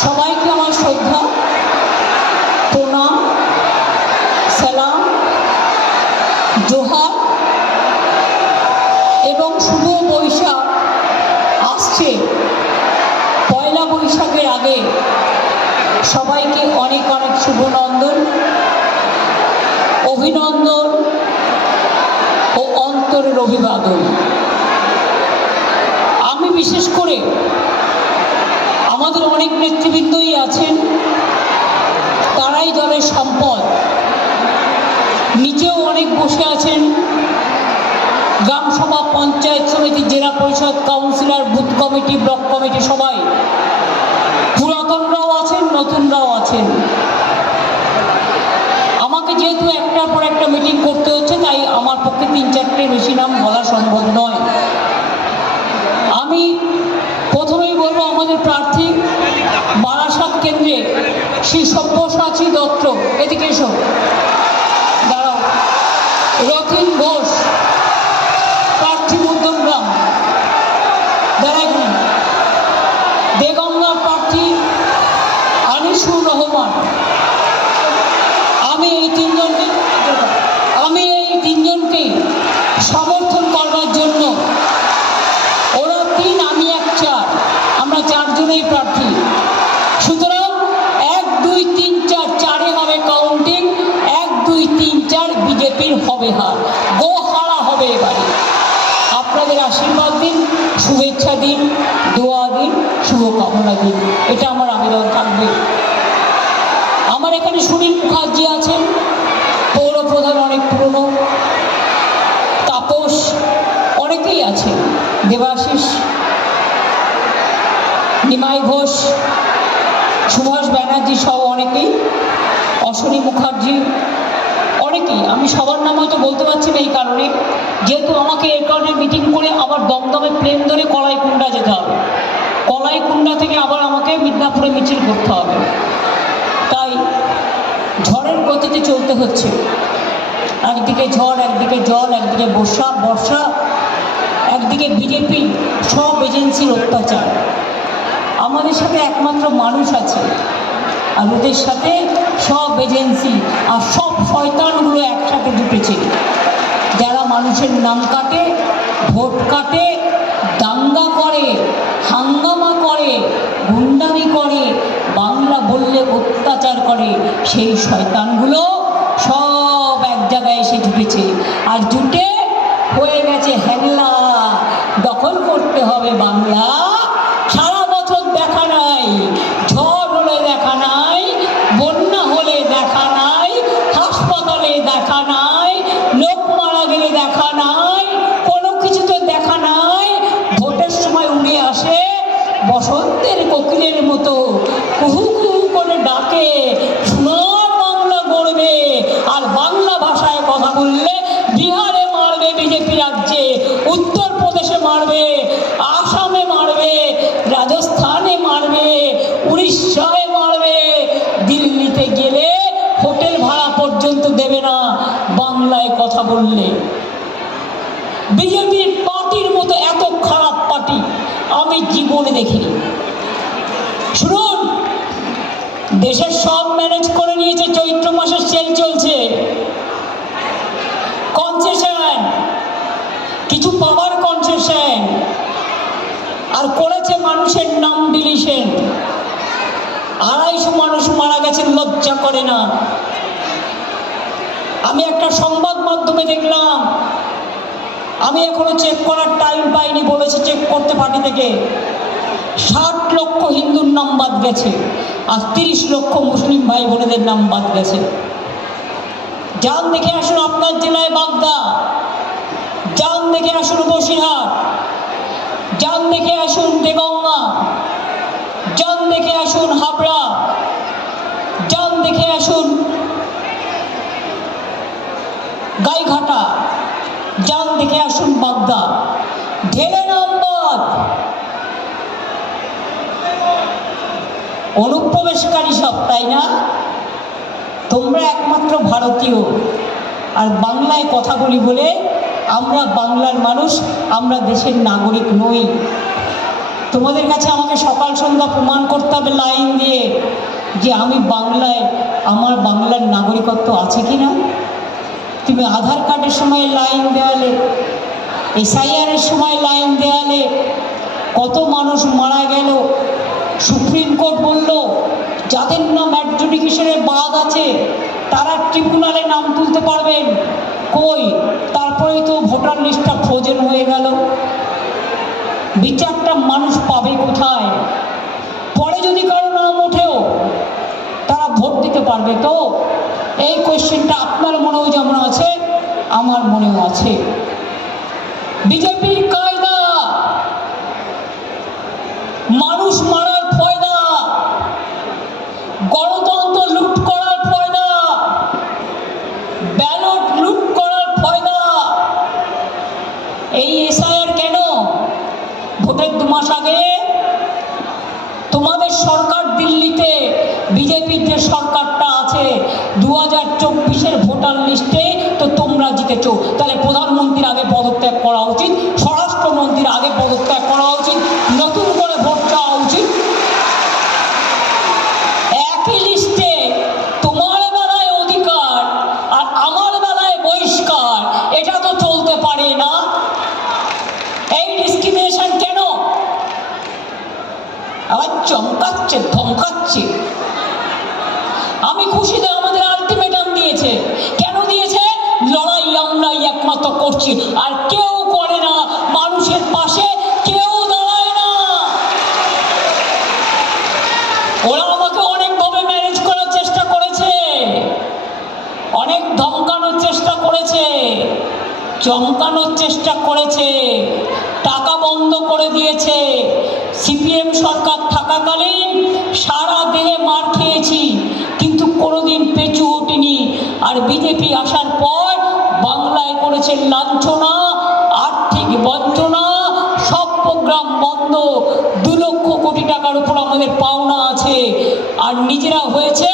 সবাইকে আমার শ্রদ্ধা, প্রণাম, সালাম, জোহার এবং শুভ বৈশাখ আসছে। পয়লা বৈশাখের আগে সবাইকে অনেক অনেক শুভনন্দন, অভিনন্দন ও অন্তরের অভিবাদন। আমি বিশেষ করে আমাদের অনেক নেতৃবৃন্দই আছেন, তারাই দলের সম্পদ। নিচেও অনেক বসে আছেন, গ্রামসভা, পঞ্চায়েত সমিতি, জেলা পরিষদ, councillor, booth committee, block committee, সবাই পুরাতনরাও আছেন, নতুনরাও আছেন। আমাকে যেহেতু একটার পর একটা মিটিং করতে হচ্ছে, তাই আমার পক্ষে 3-4টে বেশি নাম বলা সম্ভব নয়। আমি প্রথমেই বলবো, আমাদের প্রার্থী বারাসাত কেন্দ্রে শ্রী সব্যসাচী দত্ত, এদিকে এসো, দাঁড়াও, রথিন ঘোষ, প্রার্থী মধ্যমগ্রাম, দাঁড়াইনি, দেগঙ্গার প্রার্থী আনিসুর রহমান। আমি এই তিনজনকে সমর্থন করবার জন্য, ওরা 3, আমি 1, 4, আমরা 4 জনেই প্রার্থী। সুতরাং 1, 2, 3, 4, 4-এ হবে কাউন্টিং, 1, 2, 3, 4 বিজেপির হবে হার, গোহারা হবে এবারে। আপনাদের আশীর্বাদ দিন, শুভেচ্ছা দিন, দোয়া দিন, শুভকামনা দিন, এটা আমার আবেদন থাকবে। আমার এখানে সুনীল মুখার্জি আছেন, পৌরপ্রধান, অনেক পুরনো, তাপস, অনেকেই আছেন, দেবাশিস, নিমাই ঘোষ, সুভাষ ব্যানার্জি সহ অনেকেই, অশ্বনী মুখার্জি, অনেকেই। আমি সবার নাম হয়তো বলতে পারছি না এই কারণে, যেহেতু আমাকে এর কারণে মিটিং করে আবার দমদমে প্লেন ধরে কলাইকুণ্ডা যেতে হবে, কলাইকুণ্ডা থেকে আবার আমাকে মিদনাপুরে মিছিল করতে হবে, তাই ঝড়ের গতিতে চলতে হচ্ছে। একদিকে ঝড়, একদিকে জল, একদিকে বর্ষা, একদিকে বিজেপি সব এজেন্সির অত্যাচার। আমাদের সাথে একমাত্র মানুষ আছে, আর ওদের সাথে সব এজেন্সি আর সব শয়তানগুলো একসাথে জুটেছে, যারা মানুষের নাম কাটে, ভোট কাটে, দাঙ্গা করে, হাঙ্গামা করে, গুন্ডামি করে, বাংলা বললে অত্যাচার করে। সেই শয়তানগুলো সব এক জায়গায় এসে জুটেছে, আর জুটে হয়ে গেছে হ্যাংলা, দখল করতে হবে বাংলা। সারা বছর দেখা নাই, ঝড় হলে দেখা নাই, বন্যা হলে দেখা নাই, হাসপাতালে দেখা নাই, লোক মারা গেলে দেখা নাই, কোনো কিছুতে দেখা নাই। ভোটের সময় উড়ে আসে বসন্তের কোকিলের মতো, কুহু কুহু করে ডাকে, সোনার বাংলা গড়বে। আর বাংলা ভাষায় কথা বললে বিহারে মারবে বিজেপি রাজ্যে, উত্তরপ্রদেশে মারবে, আসামে মারবে, রাজস্থানে মারবে, উড়িষ্যায় মারবে, দিল্লিতে গেলে হোটেল ভাড়া পর্যন্ত দেবে না বাংলায় কথা বললে। বিজেপির পার্টির মতো এত খারাপ পার্টি আমি জীবনে দেখিনি। শুনুন, দেশের সব ম্যানেজ করে নিয়েছে, চৈত্র মাসের সেল চলছে, কনসেশন, কিছু পাওয়ার কনসেশন, আর করেছে মানুষের নাম ডিলিশন। 250 মানুষ মারা গেছেন, লজ্জা করে না? আমি একটা সংবাদ মাধ্যমে দেখলাম, আমি এখনো চেক করার টাইম পাইনি, বলেছে চেক করতে পার্টি থেকে, 60 লক্ষ হিন্দুর নাম বাদ গেছে, আর 30 লক্ষ মুসলিম ভাই বোনেদের নাম বাদ গেছে। যান দেখে আসুন আপনার জেলায় বাগদা, যান দেখে আসুন বসিরহাট, যান দেখে আসুন দেগঙ্গা, যান দেখে আসুন হাবড়া, যান দেখে আসুন গাইঘাটা, যান দেখে আসুন বাগদা, ঢেলে নাম বাদ। অনুপ্রবেশকারী সব, তাই না? তোমরা একমাত্র ভারতীয়, আর বাংলায় কথা বলি বলে আমরা বাংলার মানুষ, আমরা দেশের নাগরিক নই। তোমাদের কাছে আমাকে সকাল সন্ধ্যা প্রমাণ করতে হবে লাইন দিয়ে যে আমি বাংলায়, আমার বাংলার নাগরিকত্ব আছে কি না। তুমি আধার কার্ডের সময় লাইন দেওয়ালে, এসআইআরের সময় লাইন দেওয়ালে, কত মানুষ মারা গেল। সুপ্রিম কোর্ট বলল যাদের নাম অ্যাডজুডিকেশনের বাদ আছে তারা ট্রিব্যুনালে নাম তুলতে পারবেন। কই, তারপরেই তো ভোটার লিস্টটা ফ্রোজেন হয়ে গেল। বিচারটা মানুষ পাবে কোথায়? পরে যদি কারো নাম ওঠেও তারা ভোট দিতে পারবে তো? এই কোয়েশ্চেনটা আপনার মনেও যেমন আছে আমার মনেও আছে। বিজেপির কায়দা মানুষ মারার ফয়দা, গণতন্ত্র লুট করার ফয়দা, ব্যালট লুট করার ফয়দা। এই এসআইআর কেন? ভোটের 2 মাস আগে তোমাদের সরকার দিল্লিতে, বিজেপির যে সরকারটা আছে 2024-এর ভোটার লিস্টে তো তোমরা জিতেছ। তাহলে প্রধানমন্ত্রীর আগে পদত্যাগ করা উচিত, স্বরাষ্ট্রমন্ত্রীর আগে পদত্যাগ করা উচিত, নতুন করে ভোট চাওয়া উচিত। একই লিস্টে তোমার বেলায় অধিকার আর আমার বেলায় বহিষ্কার, এটা তো চলতে পারে না। এই ডিসক্রিমিনেশন কেন? আবার চমকাচ্ছে, ধমকাচ্ছে। আমি খুশিতে আমাদের আলটিমেটাম দিয়েছে। কেন দিয়েছে? লড়াই আমরাই একমাত্র করছি, আর কেউ করে না। মানুষের পাশে কেউ দাঁড়ায় না। ওরা আমাকে অনেকভাবে ম্যানেজ করার চেষ্টা করেছে, অনেক ধমকানোর চেষ্টা করেছে, চমকানোর চেষ্টা করেছে, টাকা বন্ধ করে দিয়েছে। সিপিএম সরকার থাকাকালীন সারা দেহে মার খেয়েছি, কিন্তু কোনোদিন পেঁচু ওঠেনি। আর বিজেপি আসার পর বাংলায় করেছে লাঞ্ছনা, আর্থিক বঞ্চনা, সব প্রোগ্রাম বন্ধ। 2 লক্ষ কোটি টাকার উপর আমাদের পাওনা আছে, আর নিজেরা হয়েছে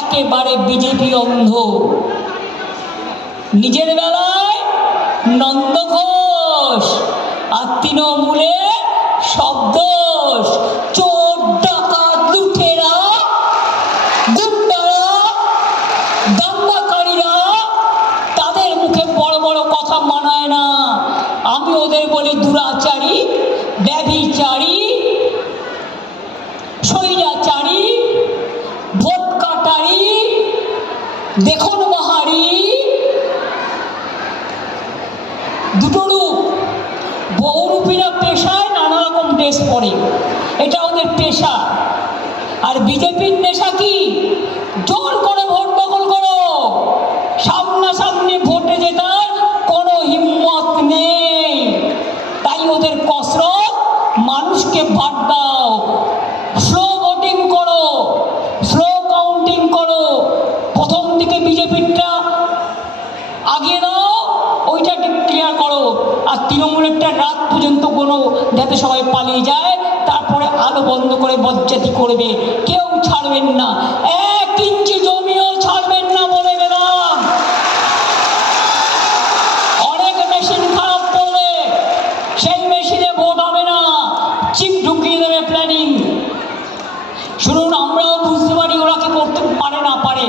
একেবারে বিজেপি অন্ধ। নিজের বেলায় নন্দ ঘোষ আর তৃণমূলে শব্দ, চোর ডাকাত লুঠেরা গুন্ডারা দাঙ্গাকারীরা, তাদের মুখে বড় বড় কথা মানায় না। আমি ওদের বলি দুরাচারী, ব্যভিচারী, স্বৈরাচারী, ভোট কাটারি, দেখুন বাহারি। দুটো রূপ। বহুরূপীরা পেশায় নানা রকম ড্রেস পরে, এটা ওদের পেশা। আর বিজেপির নেশা কি? জোর করে ভোট দখল করো, সামনাসামনি ভোটে জেতার কোনো হিম্মত নেই। তাই ওদের কসরত মানুষকে ভাট দাও, স্লো ভোটিং করো, স্লো কাউন্টিং করো। প্রথম দিকে বিজেপিরটা আগিয়ে দাও, ওইটা ক্লিয়ার করো। আর তৃণমূলেরটা রাত পর্যন্ত কোনো, যাতে সবাই পালিয়ে যায়। তারপরে আলো বন্ধ করে বজ্জাতি করবে, কেউ ছাড়বেন না, 1 ইঞ্চি জমিও ছাড়বেন না বলে গেলাম। অনেক মেশিন খারাপ করবে, সেই মেশিনে ভোট হবে না, চিপ ঢুকিয়ে দেবে প্ল্যানিং। শুনুন, আমরাও বুঝতে পারি ওরা কি করতে পারে না পারে।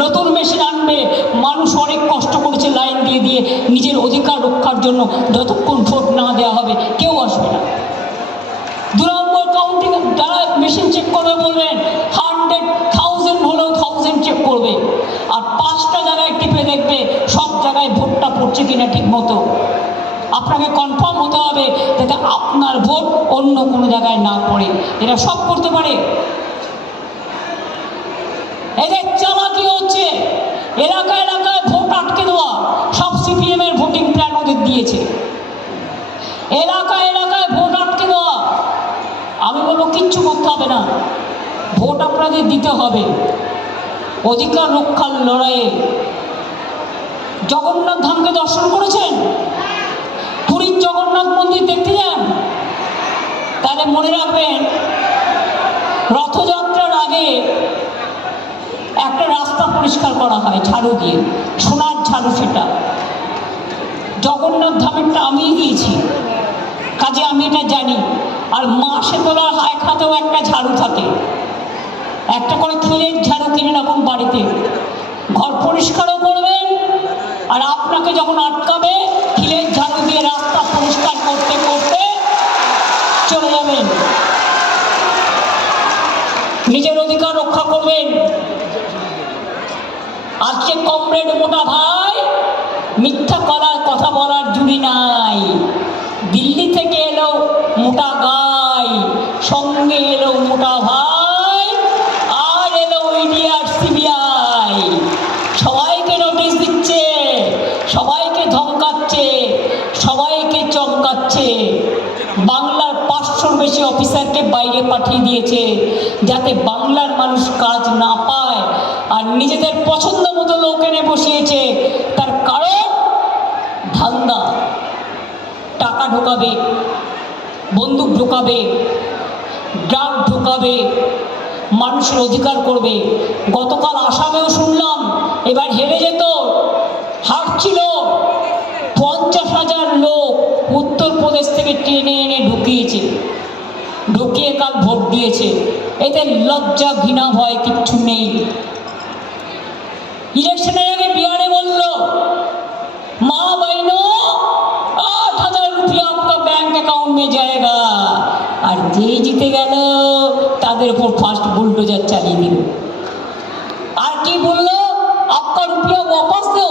নতুন মেশিন আনবে, মানুষ অনেক কষ্ট করেছে লাইন দিয়ে দিয়ে নিজের অধিকার রক্ষার জন্য। যতক্ষণ ভোট না দেওয়া হবে কেউ আসবে না। 2 নম্বর কাউন্টিং, যারা মেশিন চেক করবে বলবেন 100,000 হলেও 1000 চেক করবে। আর 5টা জায়গায় টিপে দেখবে সব জায়গায় ভোটটা পড়ছে কিনা ঠিক মতো। আপনাকে কনফার্ম হতে হবে যাতে আপনার ভোট অন্য কোনো জায়গায় না পড়ে। এরা সব করতে পারে। এদের চালাকি হচ্ছে এলাকায় এলাকায় ভোট আটকে দেওয়া। সব সিপিএম এর ভোটিং প্ল্যান ওদের দিয়েছে, এলাকায় এলাকায় ভোট আটকে দেওয়া। আমি বলবো কিচ্ছু করতে হবে না, ভোট আপনাদের দিতে হবে অধিকার রক্ষার লড়াইয়ে। জগন্নাথ ধামকে দর্শন করেছেন? পুরীর জগন্নাথ মন্দির দেখতে যান? তাহলে মনে রাখবেন রথযাত্রার আগে একটা রাস্তা পরিষ্কার করা হয় ঝাড়ু দিয়ে, সোনার ঝাড়ু। সেটা জগন্নাথ ধামেরটা আমি গিয়েছি, কাজে আমি এটা জানি। আর মাসে তোলার এক হাতেও একটা ঝাড়ু থাকে, একটা করে খিলের ঝাড়ু কিনে রাখুন বাড়িতে, ঘর পরিষ্কারও করবেন। আর আপনাকে যখন আটকাবে খিলের ঝাড়ু দিয়ে রাস্তা পরিষ্কার করতে করতে চলে যাবেন। নিজের অধিকার রক্ষা করবেন। আজকে কমরেড মোটা ভাই মিথ্যা কথা বলার জুড়ি নাই। দিল্লি থেকে এলো মোটা গাই, সঙ্গে এলো মোটা ভাই, আর এলো ইডি আর সিবিআই। সবাইকে নোটিশ দিচ্ছে, সবাইকে ধমকাচ্ছে, সবাইকে চমকাচ্ছে। বাংলার 500-র বেশি অফিসারকে বাইরে পাঠিয়ে দিয়েছে যাতে বাংলার মানুষ কাজ না পায়। আর নিজেদের পছন্দ মতো লোক এনে বসিয়েছে। তার কারণ ধান্দা, টাকা ঢোকাবে, বন্দুক ঢোকাবে, ড্রাগ ঢোকাবে, মানুষের অধিকার করবে। গতকাল আসামেও শুনলাম এবার হেরে যেত, হারছিল। 50,000 লোক উত্তরপ্রদেশ থেকে টেনে এনে ঢুকিয়ে কাল ভোট দিয়েছে। এতে লজ্জা ঘৃণা ভয় কিচ্ছু নেই। ইলেকশনের আগে বিহারে বলল, মা बहनों 8,000 रुपया आपका बैंक अकाउंट में जाएगा। আর যেই জিতে গেল তাদের উপর ফার্স্ট বুলডোজার চালিয়ে দিল। আর কি বললো, आपका रुपया वापस दो,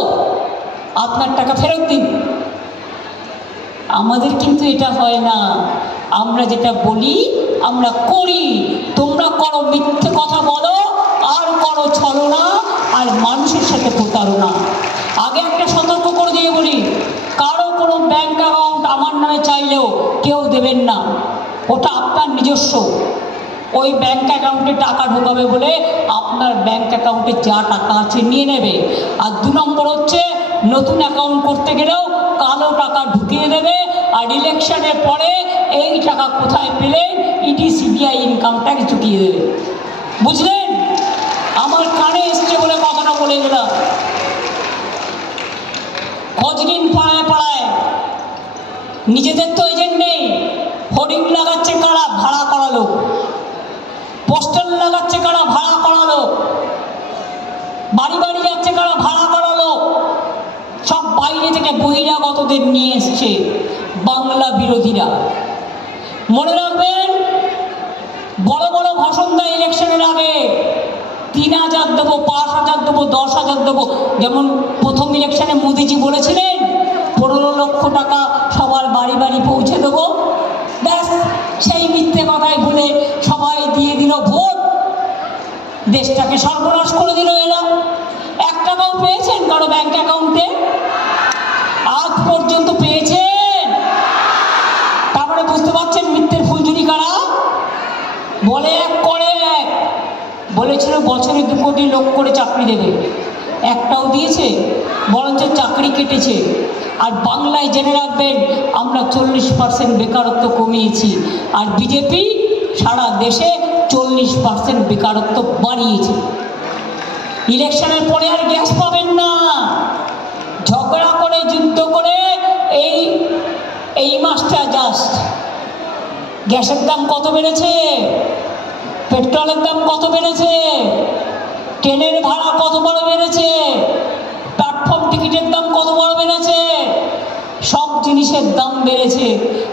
আপনার টাকা ফেরত দিন। আমাদের কিন্তু এটা হয় না। আমরা যেটা বলি আমরা করি। তোমরা করো মিথ্যে কথা বলো, আর করো ছলনা, আর মানুষের সাথে প্রতারণা। আগে একটা সতর্ক করে দিয়ে বলি, কারো কোনো ব্যাংক অ্যাকাউন্ট আমার নামে চাইলেও কেউ দেবেন না, ওটা আপনার নিজস্ব। ওই ব্যাংক অ্যাকাউন্টে টাকা ঢোকাবে বলে আপনার ব্যাংক অ্যাকাউন্টে যা টাকা আছে নিয়ে নেবে। আর 2 নম্বর হচ্ছে, নতুন অ্যাকাউন্ট করতে গেলেও কালো টাকা ঢুকিয়ে দেবে। আর ইলেকশনের পরে এই টাকা কোথায় পেলেন ইডি সিবিআই ইনকাম ট্যাক্স ঢুকিয়ে দেবে। বুঝলেন? আমার কানে এসছে বলে কথাটা বলে গেলাম। খোঁজদিন পাড়ায় পাড়ায়, নিজেদের তো এজেন্ট নেই, হোর্ডিং লাগাচ্ছে কারা, ভাড়া করালো। পোস্টার লাগাচ্ছে কারা, ভাড়া করালো। বাড়ি বাড়ি যাচ্ছে কারা, ভাড়া করালো। সব বাইরে থেকে বহিরাগতদের নিয়ে এসছে বাংলা বিরোধীরা। মনে রাখবেন, বড় বড় ভাষণ দেয় ইলেকশনের আগে, 3,000 দেবো, 5,000 দেবো, 10,000 দেবো। যেমন প্রথম ইলেকশনে মোদিজি বলেছিলেন 15 লক্ষ টাকা সবার বাড়ি বাড়ি পৌঁছে দেবো। ব্যাস, সেই মিথ্যে কথায় ভুলে সবাই দিয়ে দিল ভোট, দেশটাকে সর্বনাশ করে দিল এরা। 1 টাকাও পেয়েছেন কারো ব্যাংক অ্যাকাউন্টে? আজ পর্যন্ত পেয়েছেন? তারপরে বুঝতে পারছেন মিথ্যের ফুলঝুরি কারা। বলে এক করে এক। বলেছিল বছরে 2 কোটি লোক করে চাকরি দেবে, একটাও দিয়েছে? বরঞ্চ চাকরি কেটেছে। আর বাংলায় জেনে রাখবেন, আমরা 40% বেকারত্ব কমিয়েছি, আর বিজেপি সারা দেশে 40% বেকারত্ব বাড়িয়েছে। ইলেকশনের পরে আর গ্যাস পাবেন না। ঝগড়া করে, যুদ্ধ করে এই মাসটা জাস্ট গ্যাসের দাম কত বেড়েছে, পেট্রোলের দাম কত বেড়েছে, ট্রেনের ভাড়া কত বড় বেড়েছে, প্ল্যাটফর্ম টিকিটের দাম কত বড় বেড়েছে। সব জিনিসের দাম বেড়েছে,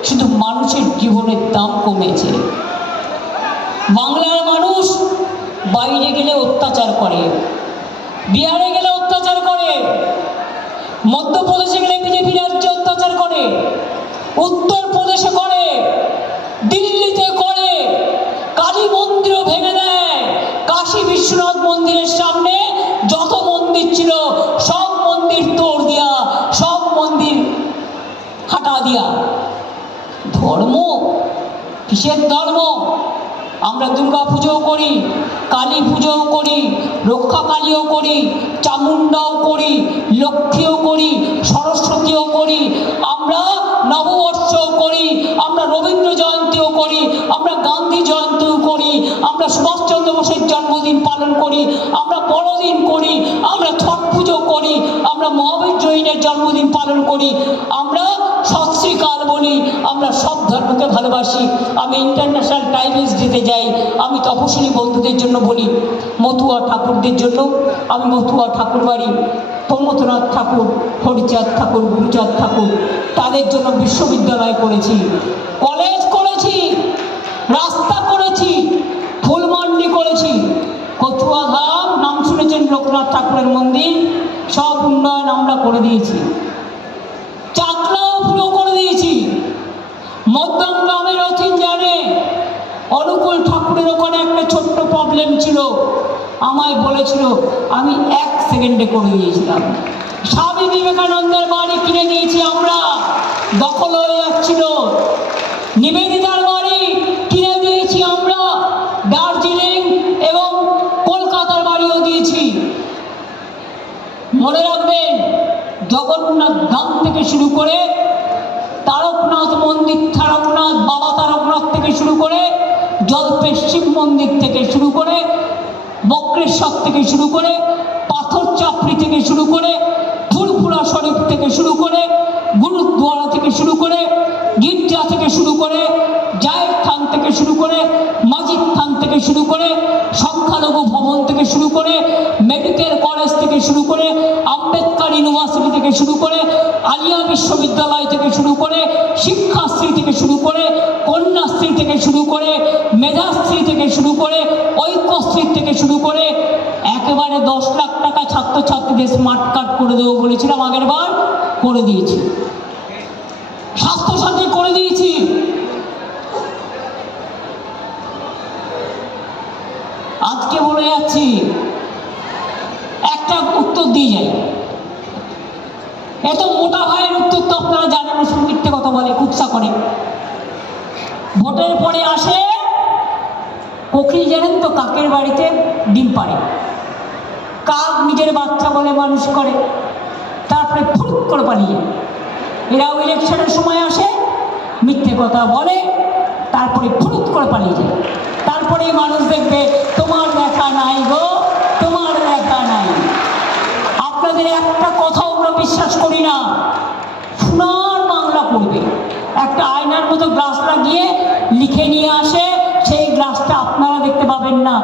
শুধু মানুষের জীবনের দাম কমেছে। বাংলার মানুষ বাইরে গেলে অত্যাচার করে, বিহারে গেলে অত্যাচার করে, মধ্যপ্রদেশে গেলে বিজেপি রাজ্যে অত্যাচার করে, উত্তরপ্রদেশে করে, দিল্লিতে করে, কালী মন্দিরও ভেঙে দেয়। কাশী বিশ্বনাথ মন্দিরের সামনে যত মন্দির ছিল সব মন্দির তোড় দিয়া, সব মন্দির হাঁটা দিয়া। ধর্ম কিসের ধর্ম? আমরা দুর্গা পুজোও করি, কালী পুজোও করি, রক্ষা কালীও করি, চামুণ্ডাও করি, লক্ষ্মীও করি, সরস্বতীও করি, আমরা নববর্ষও করি, আমরা রবীন্দ্র জয়ন্তীও করি, আমরা গান্ধী জয়ন্তীও করি, আমরা সুভাষচন্দ্র বোসের জন্মদিন পালন করি, আমরা বড়দিন করি, আমরা ছট পুজো করি, আমরা মহাবীর জৈনের জন্মদিন পালন করি, আমরা সৎ শ্রী কাল বলি, আমরা সব ধর্মকে ভালোবাসি। আমি ইন্টারন্যাশনাল টাইমস দিতে যাই, আমি তপশিলি বন্ধুদের জন্য বলি, মতুয়া ঠাকুরদের জন্য আমি মতুয়া ঠাকুর বাড়ি, প্রমথনাথ ঠাকুর, হরিচাঁদ ঠাকুর, গুরুচাঁদ ঠাকুর, তাদের জন্য বিশ্ববিদ্যালয় করেছি, কলেজ করেছি, রাস্তা করেছি, ফুলমান্ডি করেছি, কচুয়া ধাম নাম শুনেছেন, লোকনাথ ঠাকুরের মন্দির, সব উন্নয়ন আমরা করে দিয়েছি। চাকলাও পুরো করে দিয়েছি। মধ্যম গ্রামের অধীন জানে, অনুকূল ঠাকুরের ওখানে একটা ছোট্ট প্রবলেম ছিল, আমায় বলেছিল, আমি 1 সেকেন্ডে করে দিয়েছিলাম। স্বামী বিবেকানন্দের বাড়ি কিনে দিয়েছি আমরা, দখল হয়ে যাচ্ছিল। নিবেদিতার বাড়ি কিনে দিয়েছি আমরা, দার্জিলিং এবং কলকাতার বাড়িও দিয়েছি। মনে রাখবেন, জগন্নাথ ধাম থেকে শুরু করে তারকনাথ মন্দির, তারকনাথ বাবা তারকনাথ থেকে শুরু করে জলপেশ শিব মন্দির থেকে শুরু করে বক্রেশ্বর থেকে শুরু করে পাথর চাপড়ি থেকে শুরু করে ফুরফুরা শরীফ থেকে শুরু করে গুরুদ্বারা থেকে শুরু করে গির্জা থেকে শুরু করে জায়েদ খান থেকে শুরু করে মাজিদ খান থেকে শুরু করে সংখ্যালঘু ভবন থেকে শুরু করে মেডিকেল কলেজ থেকে শুরু করে আম্বেদকর ইউনিভার্সিটি থেকে শুরু করে আলিয়া বিশ্ববিদ্যালয় থেকে শুরু করে শিক্ষাশ্রী থেকে শুরু করে কন্যাশ্রী থেকে শুরু করে মেধাশ্রী থেকে শুরু করে ঐক্যশ্রী থেকে শুরু করে একেবারে 10 লাখ টাকা ছাত্রছাত্রীদের স্মার্ট কার্ড করে দেবো বলেছিলাম, আগের বার করে দিয়েছি। স্বাস্থ্যসাথী করে দিয়েছি। আজকে বলে যাচ্ছি, একটা উত্তর দিয়ে যাই। এত মোটা ভাইয়ের উত্তর তো আপনারা জানেন, মিথ্যে কথা বলে, কুৎসা করে। ভোটের পরে আসে, কোকিল জানেন তো কাকের বাড়িতে ডিম পাড়ে, কাক নিজের বাচ্চা বলে মানুষ করে, তারপরে ফুট করে পালিয়ে। এরাও ইলেকশনের সময় আসে, মিথ্যে কথা বলে, তারপরে ফুট করে পালিয়ে যায়। তারপরে মানুষ দেখবে তোমার দেখা নাই গো, তোমার দেখা নাই। আপনাদের একটা কথাও আমরা বিশ্বাস করি না, সোনার বাংলা করবে। একটা আয়নার মতো গ্লাস লাগিয়ে লিখে নিয়ে আসে, সেই গ্লাসটা আপনারা দেখতে পাবেন না,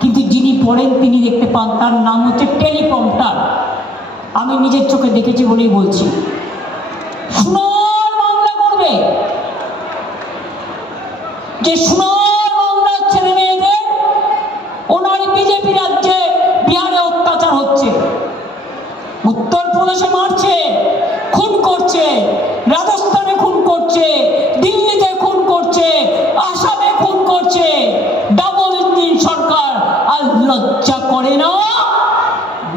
কিন্তু যিনি পড়েন তিনি দেখতে পান। তার নাম হচ্ছে টেলিপ্রম্পটার। আমি নিজের চোখে দেখেছি বলেই বলছি, সোনার বাংলা করবে। যে সোনার বাংলার ছেলে মেয়েদের ওনার বিজেপি রাজ্যে বিহারে অত্যাচার হচ্ছে, উত্তরপ্রদেশে মারছে, খুন করছে, রাজস্থানে খুন করছে, দিল্লিতে খুন করছে, আসামে খুন করছে, ডাবল ইঞ্জিন সরকার। আর লজ্জা করে না?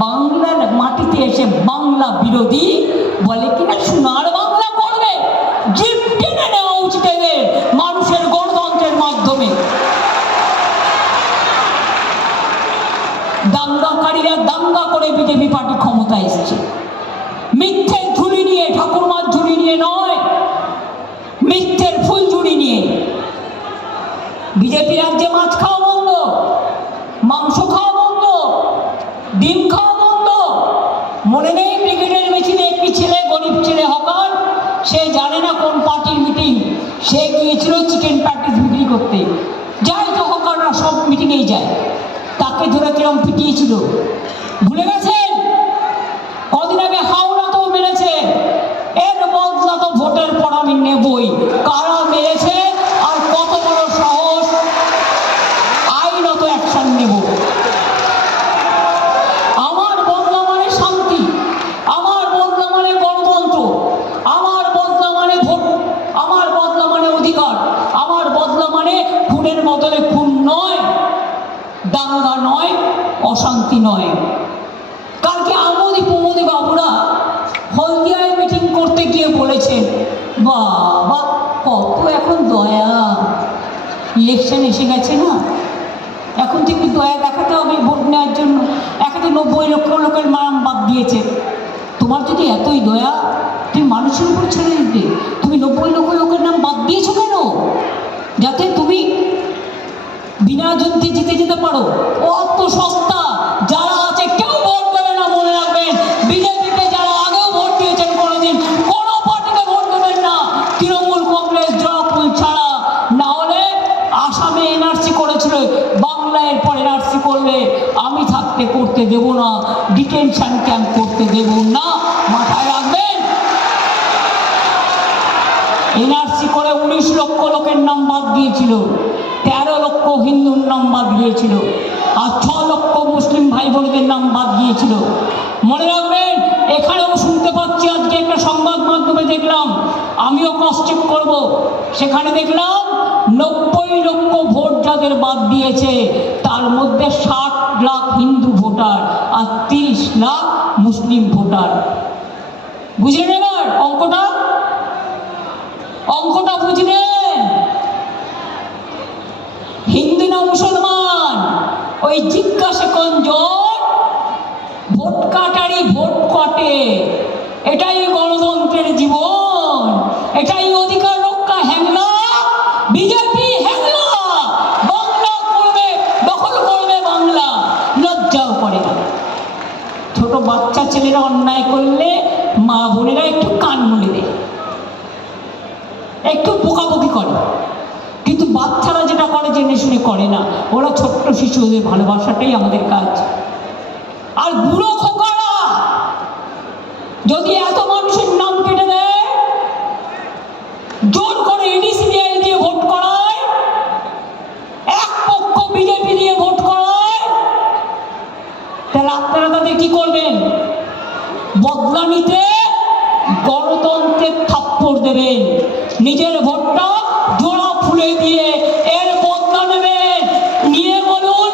বাংলার মাটিতে এসে বাংলা বিরোধী বলে কিনা সোনার বাংলা করবে। জিপ টেনে নেওয়া উচিত এদের মানুষের গণতন্ত্রের মাধ্যমে। দাঙ্গাকারীরা দাঙ্গা করে বিজেপি পার্টি ক্ষমতায় এসেছে, মিথ্যের ঝুলি নিয়ে, ঠাকুরমার ঝুলি নিয়ে নয়, মিথ্যের ফুল ঝুলি নিয়ে। বিজেপি রাজ্যে মাছ খাওয়া বন্ধ, মাংস খাওয়া বন্ধ, ডিম খাওয়া বন্ধ। মনে নেই ব্রিগেডের মিছিলে একটি ছেলে, গরিব ছেলে, হকার, সে জানে না কোন পার্টির মিটিং, সে গিয়েছিল চিকেন প্যাটিস বিক্রি করতে। যায় তো হকাররা, সব মিটিংয়েই যায়। তাকে ধরে কিরম পিটিয়েছিল ভুলে গেছেন? কদিন আগে হাওড়াতেও মেরেছে। এর বদলা তো ভোটের পর আমি নেবই। কারা মেরেছে আর কত বড় সাহস, আইনত অ্যাকশন নেব। আমার বদলা মানে শান্তি, আমার বদলা মানে গণতন্ত্র, আমার বদলা মানে ভোট, আমার বদলা মানে অধিকার, আমার বদলা মানে খুনের বদলে খুন নয়, দাঙ্গা নয়, অশান্তি নয়। কালকে আমোদি প্রমোদি বাবুরা হলদিয়ায় মিটিং করতে গিয়ে বলেছেন, বাবা কত এখন দয়া, ইলেকশন এসে গেছে না, এখন তো একটু দয়া দেখাতে হবে ভোট নেওয়ার জন্য। 90 লক্ষ লোকের নাম বাদ দিয়েছে। তোমার যদি এতই দয়া, তুমি মানুষের উপর ছেড়ে দিতে, তুমি 90 লক্ষ লোকের নাম বাদ দিয়েছো কেন? যাতে তুমি বিনা যুদ্ধে জিতে যেতে পারো। অত সস্তা যারা আছে কেউ ভোট দেবে না, মনে রাখবেন। বিজেপিকে যারা আগেও ভোট দিয়েছেন কোনোদিন, কোনো পার্টিকে ভোট দেবেন না। তৃণমূল কংগ্রেস এরপর এনআরসি করলে আমি থাকতে করতে দেব না, ডিটেনশন ক্যাম্প করতে দেব না, মাথায় রাখবেন। এনআরসি করে 19 লক্ষ লোকের নাম বাদ দিয়েছিল, 13 লক্ষ হিন্দুর নাম বাদ দিয়েছিল, আর 6 লক্ষ মুসলিম ভাই বোনদের নাম বাদ দিয়েছিল। মনে রাখবেন, এখানেও শুনতে পাচ্ছি, আজকে একটা সংবাদ মাধ্যমে দেখলাম, আমিও ক্রস চেক করবো, সেখানে দেখলাম 90 লক্ষ ভোট যাদের বাদ দিয়েছে তার মধ্যে 60 লাখ হিন্দু ভোটার আর 30 লাখ মুসলিম ভোটার। বুঝে নেবার অঙ্কটা, অঙ্কটা বুঝলেন? হিন্দু না মুসলমান, ওই জিজ্ঞাসা কোন জন ভোট কাটারি ভোট কাটে, এটাই গণতন্ত্রের জীবন, এটাই অধিকার রক্ষা। হ্যাংলা বিজেপি, হ্যাংলা বাংলা করবে, দখল করবে বাংলা, লজ্জাও করে না। ছোট বাচ্চা ছেলেরা অন্যায় করলে মা বোনেরা একটু কান মুলে দেয়, একটু বকাবকি করে, কিন্তু বাচ্চারা যেটা করে জেনে শুনে করে না। ওরা ছোট্ট শিশুদের ভালোবাসাটাই আমাদের কাজ। আর বুড়ো খোকারা যদি এত মানুষের নাম কেটে দেয়, জোর করে এডিসিবিআই দিয়ে ভোট করায়, এক পক্ষ বিজেপি দিয়ে ভোট করায়, তাহলে আপনারা তাদের কি করবেন? বদলা নিতে গণতন্ত্রের থাপ্পড় দেবেন, নিজের ভোটটা জোড়া ফুলে দিয়ে এর বদলা নেবেন। নিয়ে বলুন,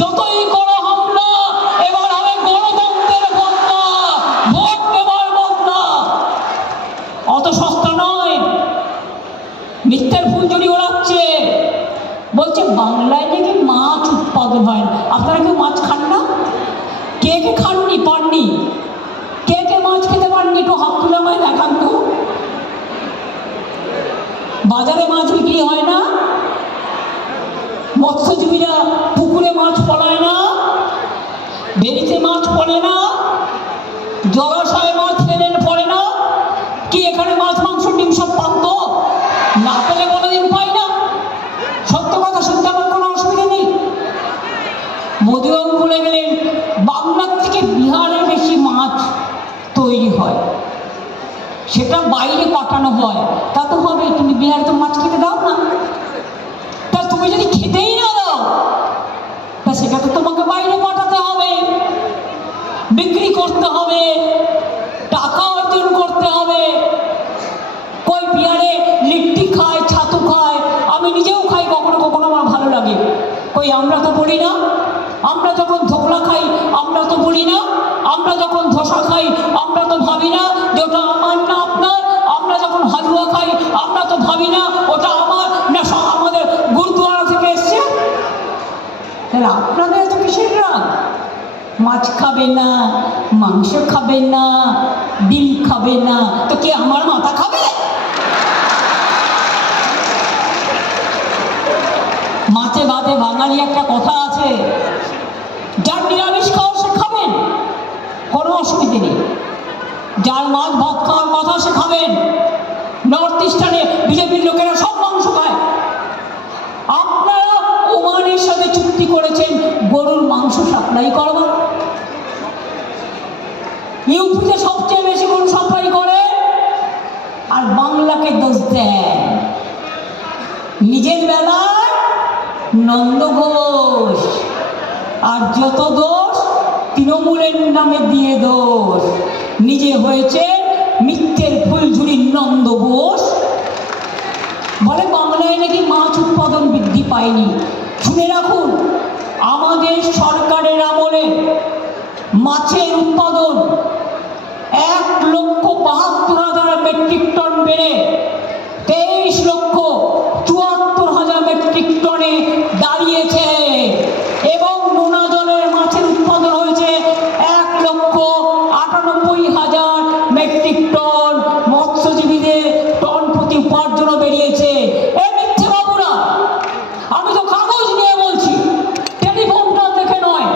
যতই করো হামলা, এবার হবে গণতন্ত্রের বদলা, ভোট দেবার বদলা। অত সস্তা নয়। মিথ্যের ফুলঝুরি ওড়াচ্ছে, বলছে বাংলায় নাকি মাছ উৎপাদন হয় না। আপনারা কেউ মাছ খান না? কে কে খাননি, পাননি? কে কে মাছ খেতে পাননি? একটু হাত তুলে আমায় দেখান তো। বাজারে মাছ বিক্রি হয় না, মৎস্যজীবীরা পুকুরে মাছ ফলায় না, বেরিতে মাছ পড়ে না, জলাশয়ে মাছ ফেলেন পড়ে না, কি এখানে মাছ মাংস ডিম সব পান্ত না পেলে কোনোদিন পাই না? সত্য কথা, শুনতে আমার কোনো অসুবিধা নেই। মোদিবাবু বলে গেলেন বাংলার থেকে বিহারে বেশি মাছ তৈরি হয়, সেটা বাইরে পাঠানো হয়। তা তো হবে, তুমি বিহারে তো মাছ খেতে দাও না, তা তুমি যদি খেতেই না দাও, তা সেটা তো তোমাকে বাইরে পাঠাতে হবে, বিক্রি করতে হবে, টাকা অর্জন করতে হবে। কই বিহারে লিট্টি খায়, ছাতু খায়, আমি নিজেও খাই, কখনো কখনো আমার ভালো লাগে। কই আমরা তো বলি না? আমরা যখন ধোকলা খাই আমরা তো বলি না? আমরা যখন ধোসা খাই আমরা তো ভাবি না যে ওটা আমার না আপনার? আমরা যখন হালুয়া খাই আমরা তো ভাবি না ওটা আমার না আমাদের গুরুদুয়ারা থেকে এসছে? তাহলে আপনাদের এত কিসের রাগ? মাছ খাবে না, মাংস খাবে না, ডিম খাবে না, তো কি আমার মাথা খাবে? মাছে ভাতে বাঙালি একটা কথা আছে, যার নিরামিষ খাওয়া সে খাবেন, কোনো অসুবিধে নেই। যার মাছ ভাত খাওয়ার কথা সে খাবেন। নর্থ ইস্টার্নে বিজেপির লোকেরা সব মাংস খায়। আপনারা ওমানের সাথে চুক্তি করেছেন গরুর মাংস সাপ্লাই করবার। ইউপিতে সবচেয়ে বেশি গরু সাপ্লাই করে, আর বাংলাকে দোষ দেয়। নিজের বেলায় নন্দ ঘোষ, আর যত দোষ তৃণমূলের নামে দিয়ে দোষ। নিজে হয়েছে মিথ্যের ফুলঝুরির নন্দ ঘোষ। বলে বাংলায় নাকি মাছ উৎপাদন বৃদ্ধি পায়নি। শুনে রাখুন, আমাদের সরকারের আমলে মাছের উৎপাদন 1,72,000 মেট্রিক টন বেড়ে 23,74,000 মেট্রিক টনে দাঁড়িয়েছে, এবং নোনা জলের মাছের উৎপাদন হয়েছে 1,98,000 মেট্রিক টন। মৎস্যজীবীদের টন প্রতি উপার্জনও বেরিয়েছে। এ মিথ্যে বাবুরা, আমি তো কাগজ নিয়ে বলছি, টেলিফোনটা দেখে নয়।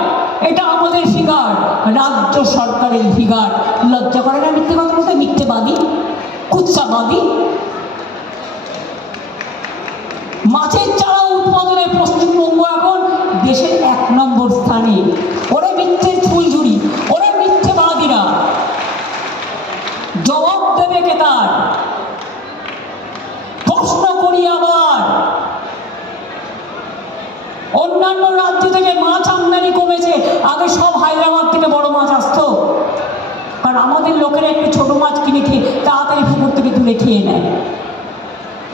এটা আমাদের ফিগার, রাজ্য সরকারের ফিগার। লজ্জা করে না মিথ্যে কথা বলতে? মিথ্যেবাদী, কুৎসাবাদী। মাছের চারা উৎপাদনে পশ্চিমবঙ্গ এখন দেশের 1 নম্বর স্থানে। ওরে মিথ্যের ফুলঝুরি, ওরে মিথ্যেবাদীরা, জবাব দেবে কে তার? প্রশ্ন করি আবার, অন্যান্য রাজ্য থেকে মাছ আমদানি কমেছে। আগে সব হায়দ্রাবাদ থেকে বড় মাছ আসতো, কারণ আমাদের লোকেরা একটু ছোট মাছ কিনে খেয়ে তাড়াতাড়ি পুকুর থেকে তুলে খেয়ে নেয়।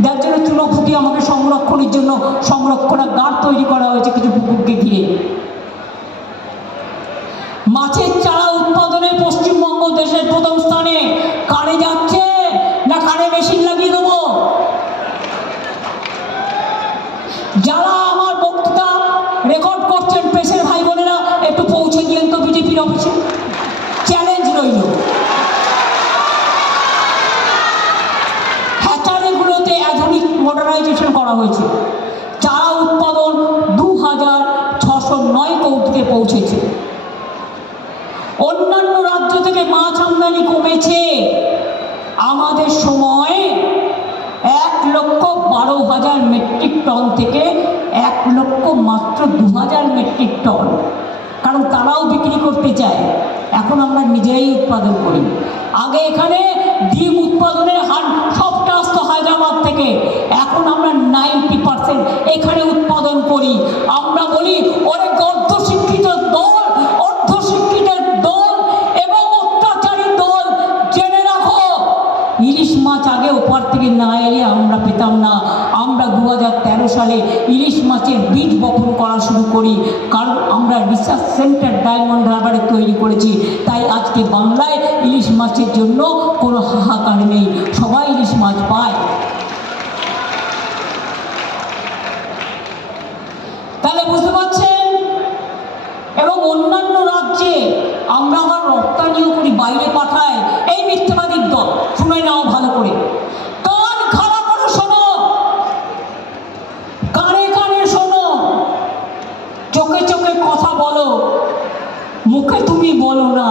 যার জন্য চুনোপুঁটি আমাকে সংরক্ষণের জন্য সংরক্ষণাগার তৈরি করা হয়েছে কিছু পুকুরকে ঘিরে। মাছের চারা উৎপাদনে পশ্চিমবঙ্গ দেশের 1ম স্থানে। কারে যাচ্ছে না কারে মেশিন লাগিয়ে দেবো? যারা আমার বক্তৃতা রেকর্ড করছেন প্রেসের ভাই বোনেরা, একটু পৌঁছে দিয়েন তো বিজেপির অফিসে, চ্যালেঞ্জ রইল। হ্যাচারিগুলোতে আধুনিক মডার্নাইজেশন করা হয়েছে। চারা উৎপাদন 2609 কৌটিতে পৌঁছেছে। অন্যান্য রাজ্য থেকে মাছ আমদানি কমেছে। আমাদের সময় 1,12,000 মেট্রিক টন থেকে 1,00,000 মাত্র 2,000 মেট্রিক টন, কারণ তারাও বিক্রি করতে চায়। এখন আমরা নিজেরাই উৎপাদন করি। আগে এখানে ডিম উৎপাদনের হার সবটা আসতো হায়দ্রাবাদ থেকে, এখন আমরা 90% এখানে উৎপাদন করি। আমরা বলি ওরে অর্ধ শিক্ষিত দল, অর্ধ শিক্ষিতের দল এবং অত্যাচারী দল, জেনে রাখো ইলিশ মাছ আগে ওপার থেকে না এলে আমরা পেতাম না। আমরা 2013 সালে ইলিশ মাছের বীজ বপন করা শুরু করি, কারণ আমরা রিসার্চ সেন্টার ডায়মন্ড হারবারে তৈরি করেছি। তাই আজকে বাংলায় ইলিশ মাছের জন্য কোনো হাহাকার নেই, সবাই ইলিশ মাছ পায়। তাহলে বুঝতে পারছেন? এবং অন্যান্য রাজ্যে আমরা আবার রপ্তানিও করি, বাইরে পাঠায় এই মিথ্যাবাদীর দল। শুনে নাও ভালো করে, কান খাড়া করে শোনো, কানে কানে শোনো, চোখে চোখে কথা বলো, মুখে তুমি বলো না।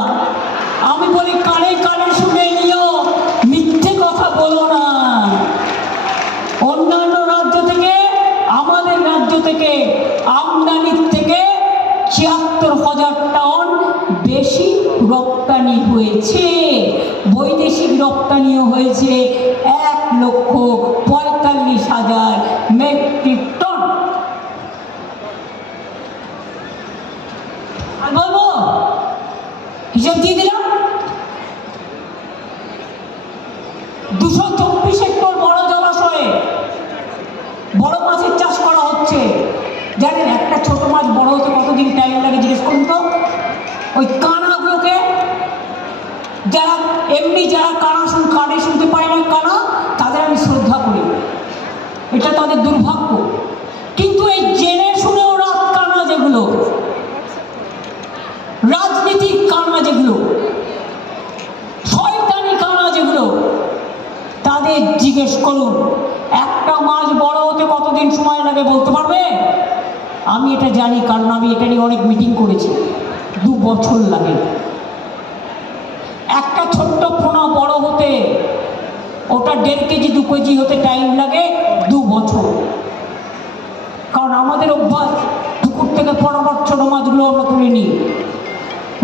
আমি বলি কানে কানে শুনে নিও, মিথ্যে কথা বলো না। অন্যান্য রাজ্য থেকে আমাদের রাজ্য থেকে আমদানির থেকে ৭৬,০০০ টন বেশি রপ্তানি হয়েছে। বৈদেশিক রপ্তানিও হয়েছে ১,৪৫,০০০ মেট্রিক টন। আর বলবো হিসাব দিয়ে দিলাম। 224 হেক্টর বড় জলাশয়ে বড় মাছের চাষ করা হচ্ছে। জানেন একটা ছোট মাছ বড় হতে কতদিন টাইম লাগে জিজ্ঞেস করুন তো? ওই কানাগুলোকে, যারা এমনি যারা কানে শুনতে পায় না কানা, তাদের আমি শ্রদ্ধা করি, এটা তাদের দুর্ভাগ্য। কিন্তু এই জেনে শুনেও রাত কানা যেগুলো, রাজনীতিক কানা যেগুলো, শয়তানি কানা যেগুলো, তাদের জিজ্ঞেস করুন একটা মাছ বড় হতে কতদিন সময় লাগে বলতে পারবে? আমি এটা জানি, কারণ আমি এটা নিয়ে অনেক মিটিং করেছি। 2 বছর লাগে একটা ছোট্ট পোনা বড় হতে, ওটা 1.5 কেজি 2 কেজি হতে টাইম লাগে 2 বছর। কারণ আমাদের অভ্যাস পুকুর থেকে বড় ছোট মাছগুলো আমরা তুলে নিই,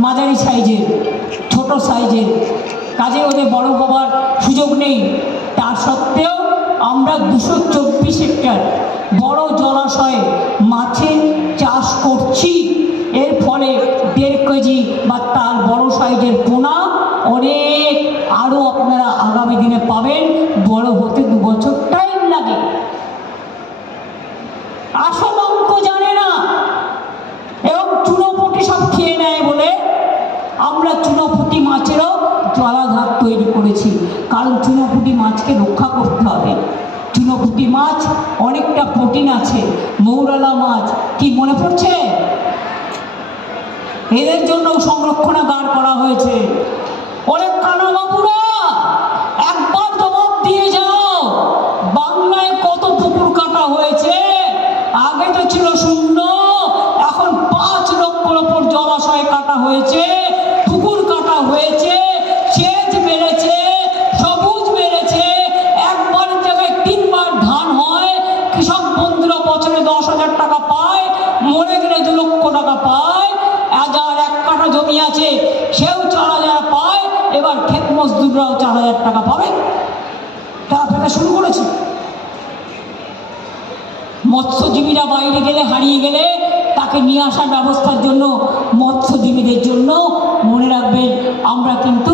মাঝারি সাইজের ছোট সাইজের, কাজে ওদের বড় হবার সুযোগ নেই। তা সত্ত্বেও আমরা 224 হেক্টর বড় জলাশয়ে মাছের চাষ করছি। এর ফলে 1.5 কেজি বা তার বড় সাইজের পোনা অনেক আরও আপনারা আগামী দিনে পাবেন। বড় হতে 2 বছর টাইম লাগে। আসল অঙ্ক জানে না এবং চুনোপুঁটি সব খেয়ে নেয় বলে আমরা চুনোপুঁটি মাছেরও জলাধার তৈরি করেছি, কারণ চুনোপুঁটি মাছকে রক্ষা করতে হবে। চুনোপুঁটি মাছ অনেকটা প্রোটিন আছে। মৌরলা মাছ কি মনে পড়ছে? এদের জন্য সংরক্ষণাগার করা হয়েছে। অনেক কানা বাবুরা একবার জবাব দিয়ে যাও, বাংলায় কত পুকুর কাটা হয়েছে? আগে তো ছিল 0, এখন 5 লক্ষর ওপর জলাশয় কাটা হয়েছে, পুকুর কাটা হয়েছে, সেচ বেড়েছে, সবুজ বেড়েছে। একবারের জায়গায় 3 বার ধান হয়। কৃষক বন্ধুরা বছরে 10,000 টাকা পায়, মরে গেলে 2 জমি আছে সেও 4,000 পায়, এবার ক্ষেত মজদুররাও 4,000 টাকা পাবে। টাকা পেতে শুরু করেছে। মৎস্যজীবীরা বাইরে গেলে, হারিয়ে গেলে তাকে নিয়ে আসার ব্যবস্থার জন্য মৎস্যজীবীদের জন্য মনে রাখবেন আমরা কিন্তু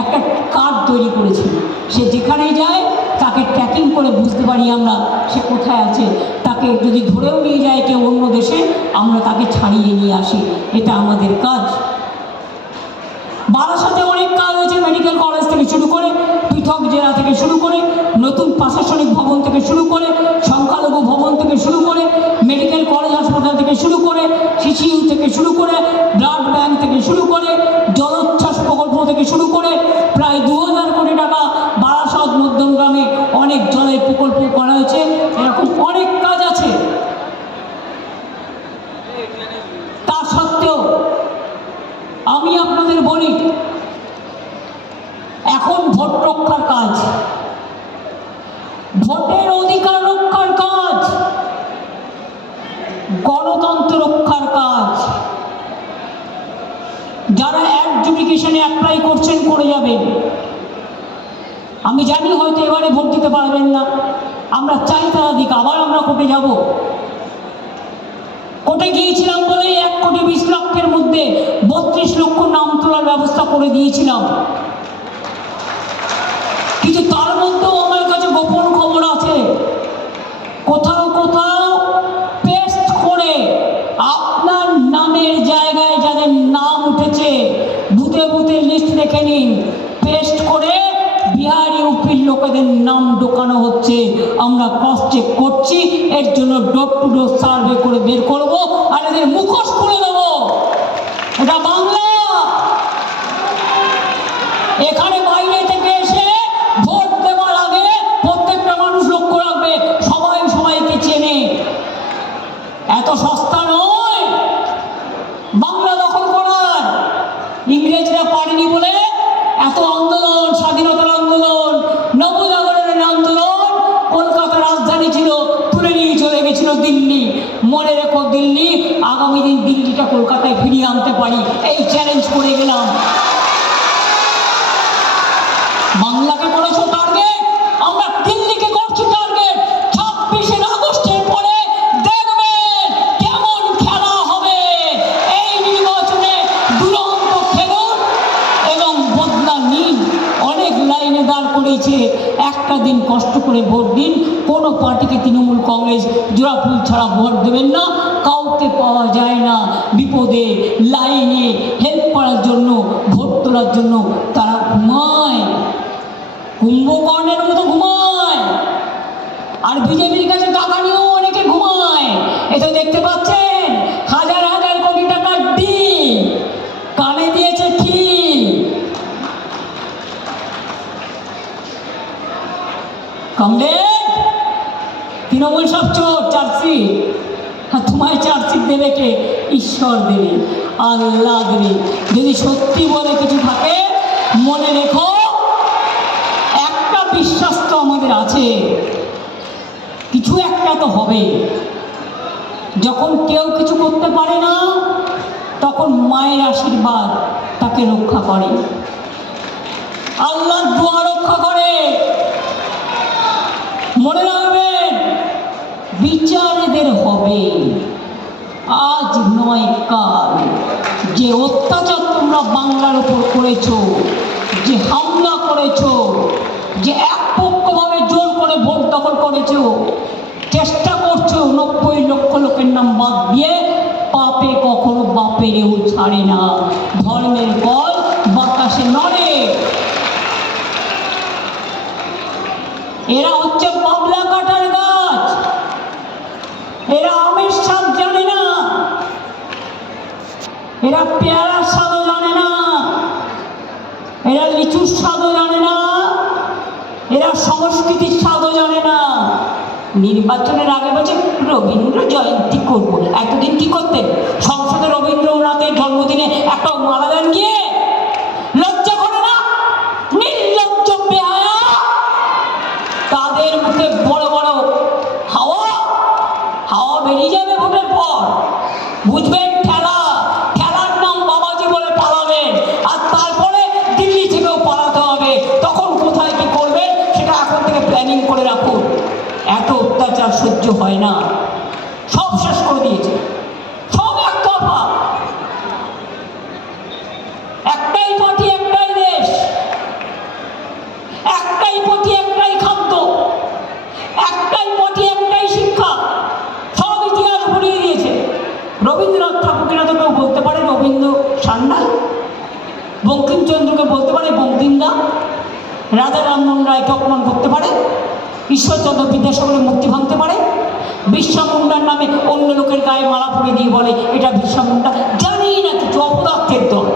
একটা কার্ড তৈরি করেছি। সে যেখানেই যায় তাকে ট্র্যাকিং করে বুঝতে পারি আমরা সে কোথায় আছে। তাকে যদি ধরেও নিয়ে যায় কেউ অন্য দেশে, আমরা তাকে ছাড়িয়ে নিয়ে আসি। এটা আমাদের কাজ। বারাসাতে অনেক কাজ হয়েছে, মেডিকেল কলেজ থেকে শুরু করে, পৃথক জেলা থেকে শুরু করে, নতুন প্রশাসনিক ভবন থেকে শুরু করে, সংখ্যালঘু ভবন থেকে শুরু করে, মেডিকেল কলেজ হাসপাতাল থেকে শুরু করে, সিসিইউ থেকে শুরু করে, ব্লাড ব্যাংক থেকে শুরু করে, জলোচ্ছ্বাস প্রকল্প থেকে শুরু করে প্রায় 2,000 কোটি টাকা বারাসাত মধ্যমগ্রামে অনেক জলের প্রকল্প করা হয়েছে। এরকম অনেক কাজ আছে। তা সত্ত্বেও আমি আপনাদের বলি, এখন ভোট রক্ষার কাজ, ভোটের অধিকার রক্ষার কাজ, গণতন্ত্র রক্ষার কাজ। যারা অ্যাডজুডিকেশনে অ্যাপ্লাই করছেন করে যাবেন। আমি জানি হয়তো এবারে ভোট দিতে পারবেন না, আমরা চাই তারা দিক। আবার আমরা কোর্টে যাব। কোর্টে গিয়েছিলাম বলেই 1,20,00,000-এর মধ্যে 32 লক্ষ নাম তোলার ব্যবস্থা করে দিয়েছিলাম। কিন্তু তার মধ্যেও আমার কাছে গোপন খবর আছে, কোথাও কোথাও পেস্ট করে আপনার নামের জায়গায় যাদের নাম উঠেছে বুথে বুথে লিস্ট রেখে নিন, পেস্ট করে বিহার ইউপির লোকেদের নাম ঢোকানো হচ্ছে। আমরা ক্রস চেক করছি, এর জন্য ডোর টু ডোর সার্ভে করে বের করব আর এদের মুখোশ খুলে দেবো। এটা বাংলা। এখানে বাইরে থেকে এসে ভোট দেওয়ার আগে প্রত্যেকটা মানুষ লক্ষ্য রাখবে সবাই সবাইকে চেনে। এত সস্তা নয় বাংলা দখল করার। ইংরেজরা পারেনি বলে এত আন্দোলন, স্বাধীনতার আন্দোলন, নবজাগরণের আন্দোলন, কলকাতার রাজধানী ছিল, তুলে নিয়ে চলে গেছিল দিল্লি। মনে রেখো দিল্লি, আগামী দিন দিল্লিটা কলকাতায় ফিরিয়ে আনতে পারি, এই চ্যালেঞ্জ করে গেলাম। বাংলাকে করেছো টার্গেট, আমরা দিল্লিকে করছি টার্গেট। 26শে আগস্টের পরে দেখবেন কেমন খেলা হবে। এই নির্বাচনে দুরন্ত খেলুন এবং বদলা নিন। অনেক লাইনে দাঁড় করেছে, একটা দিন কষ্ট করে ভোট দিন। কোনো পার্টিকে তৃণমূল কংগ্রেস জোড়া ফুল ছাড়া ভোট দেবেন না। কাউকে পাওয়া যায় না বিপদে, লাইনে হেল্প করার জন্য, ভোট তোলার জন্য। তারা ঘুমায়, কুম্ভকর্ণের মতো ঘুমায়। আর বিজেপির কাছে টাকা নিয়েও অনেকে ঘুমায়। এটা দেখতে পাচ্ছেন, হাজার হাজার কোটি টাকার ডিল, কানে দিয়েছে খিল। কমরেড, তৃণমূল সব চোর, চার্জশিট। আর তোমায় চার্জশিট দেবে কে? ঈশ্বর দেবে, আল্লাহ দেবে। যদি সত্যি বলে কিছু থাকে মনে রেখো, একটা বিশ্বাস তো আমাদের আছে, কিছু একটা তো হবে। যখন কেউ কিছু করতে পারে না, তখন মায়ের আশীর্বাদ তাকে রক্ষা করে, আল্লাহর দোয়া রক্ষা করে। মনে রাখবেন, বিচার এদের হবে, আজ নয় কাল। যে অত্যাচার তোমরা বাংলার উপর করেছো, যে হামলা করেছো, যে একপক্ষভাবে জোর করে ভোট দখল করেছো, চেষ্টা করছো 90 লক্ষ লোকের নাম বাদ দিয়ে, পাপে কখনো বাপেরেও ছাড়ে না। ধর্মের বল বাতাসে নড়ে। এরা হচ্ছে পাবলা কাটার গাছ। এরা আমের স্বাদ জানে না, এরা পেয়ারার স্বাদও জানে না, এরা লিচুর স্বাদও জানে না, এরা সংস্কৃতির স্বাদও জানে না। নির্বাচনের আগে বলছে রবীন্দ্র জয়ন্তী করবো। এতদিন কি করতেন? সংসদে রবীন্দ্রনাথের জন্মদিনে একটা মালা দেন গিয়ে? লজ্জা করে না? নির্লজ্জ বেহায়া। তাদের মুখে বড় বড় হাওয়া হাওয়া বেরিয়ে যাবে ভোটের পর, বুঝবেন ঠেলা। ঠেলার নাম বাবাজি বলে আর সহ্য হয় না, সব শেষ করে দিয়েছে, সব একতরফা। একটাই পার্টি, একটাই দেশ, একটাই পথি, একটাই খাদ্য, একটাই পথি, একটাই শিক্ষা, সব ইতিহাস ভুলিয়ে দিয়েছে। রবীন্দ্রনাথ ঠাকুরকে না তো কেউ বলতে পারে রবীন্দ্র সান্যাল, বঙ্কিমচন্দ্রকে বলতে পারে বঙ্কিমদা, রাজা রামমোহন রায়কে অপমান করতে পারে, ঈশ্বরচন্দ্র বিদ্যাসাগরের মূর্তি ভাঙতে পারে, বিরসা মুন্ডার নামে অন্য লোকের গায়ে মালা পরে দিয়ে বলে এটা বিরসা মুন্ডা, জানি না কিছু অপদার্থের দল।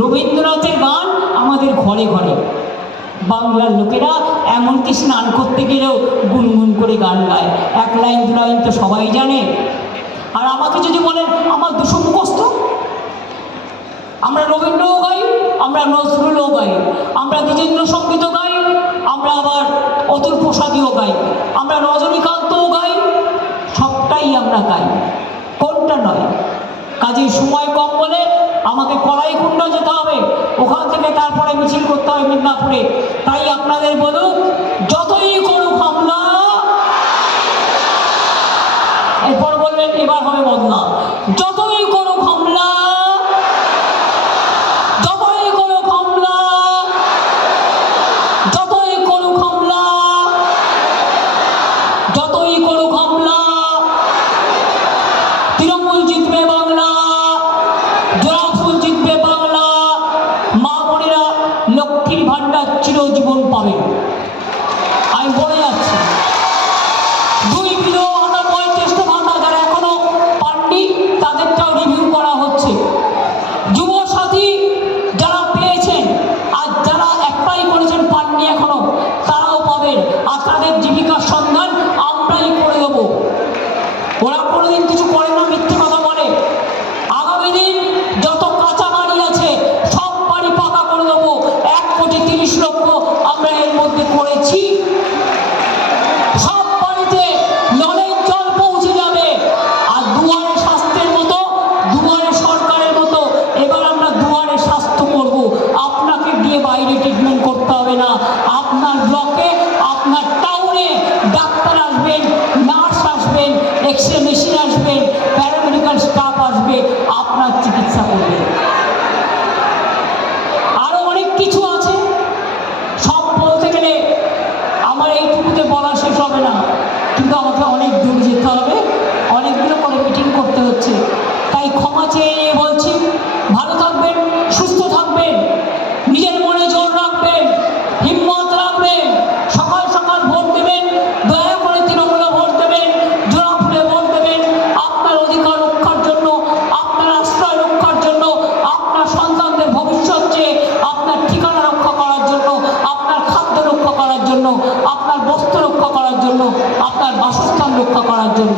রবীন্দ্রনাথের গান আমাদের ঘরে ঘরে, বাংলার লোকেরা এমনকি স্নান করতে গেলেও গুনগুন করে গান গায়, এক লাইন দু লাইন তো সবাই জানে। আর আমাকে যদি বলেন আমার দুশো মুখস্থ, আমরা রবীন্দ্রও গাই, আমরা নজরুলও গাই, আমরা দ্বিজেন্দ্র সঙ্গীতও গাই, আমরা আবার অতুল প্রসাদীও গাই, আমরা রজনীকান্তও গাই, সবটাই আমরা গাই, কোনটা নয়। কাজেই সময় কম বলে আমাকে কড়াইকুণ্ডা যেতে হবে, ওখান থেকে তারপরে মিছিল করতে হয় মিদনাপুরে। তাই আপনাদের বলুক, যতই করুক হামলা, এরপর বলবেন এবার হবে বদলা, যতই করুক হামলা, যতই করুক হামলা, যতই করুক হামলা, যতই করুক হামলা, তৃণমূল জিতবে বাংলা, জোড়াফুল জিতবে বাংলা, মা বোনেরা লক্ষ্মীর ভাণ্ডার চিরজীবন পাবে। আমি বলে যাচ্ছি, দুই বিধবা ভাতা, বয়োজ্যেষ্ঠ ভাতা যারা এখনো পাননি তাদেরটাও রিভিউ করা হচ্ছে। যুব সাথী যারা পেয়েছেন আর যারা অ্যাপ্লাই করেছেন পাননি এখনো, তারাও পাবেন। আর তাদের জীবিকার সন্ধান আমরাই করে দেবো। ওরা কোনোদিন কিছু করে না, মিথ্যে কথা বলে। আগামী দিন যত কাঁচা বাড়ি আছে সব বাড়ি পাকা করে দেবো। 1,30,00,000 আমরা এর মধ্যে করেছি। সব বাড়িতে নলের জল পৌঁছে যাবে। আর দুয়ারে স্বাস্থ্যের মতো, দুয়ারে সরকারের মতো এবার আমরা দুয়ারে স্বাস্থ্য করব। আপনাকে দিয়ে বাইরে ট্রিটমেন্ট করতে হবে না। আপনার ব্লকে, আপনার টাউনে ডাক্তার আসবেন, নার্স আসবেন, এক্সরে মেশিন আসবেন, প্যারামেডিক্যাল স্টাফ আসবে, আপনার চিকিৎসা করবে। আরো অনেক কিছু আছে, সব বলতে গেলে আমার এইটুকুতে বলা শেষ হবে না, কিন্তু আমাকে অনেক দূর যেতে হবে, অনেকগুলো করে মিটিং করতে হচ্ছে। তাই ক্ষমা চেয়ে বলছি, ভালো থাকবেন, সুস্থ থাকবেন, নিজের মনে জোর রাখবেন, হিম্মত রাখবেন, সকাল সকাল ভোট দেবেন, দয়া করে তৃণমূলে ভোট দেবেন, জোড়াফুলে ভোট দেবেন। আপনার অধিকার রক্ষার জন্য, আপনার আশ্রয় রক্ষার জন্য, আপনার সন্তানদের ভবিষ্যৎ চেয়ে, আপনার ঠিকানা রক্ষা করার জন্য, আপনার খাদ্য রক্ষা করার জন্য, আপনার বস্ত্র রক্ষা করার জন্য, আপনার বাসস্থান রক্ষা করার জন্য।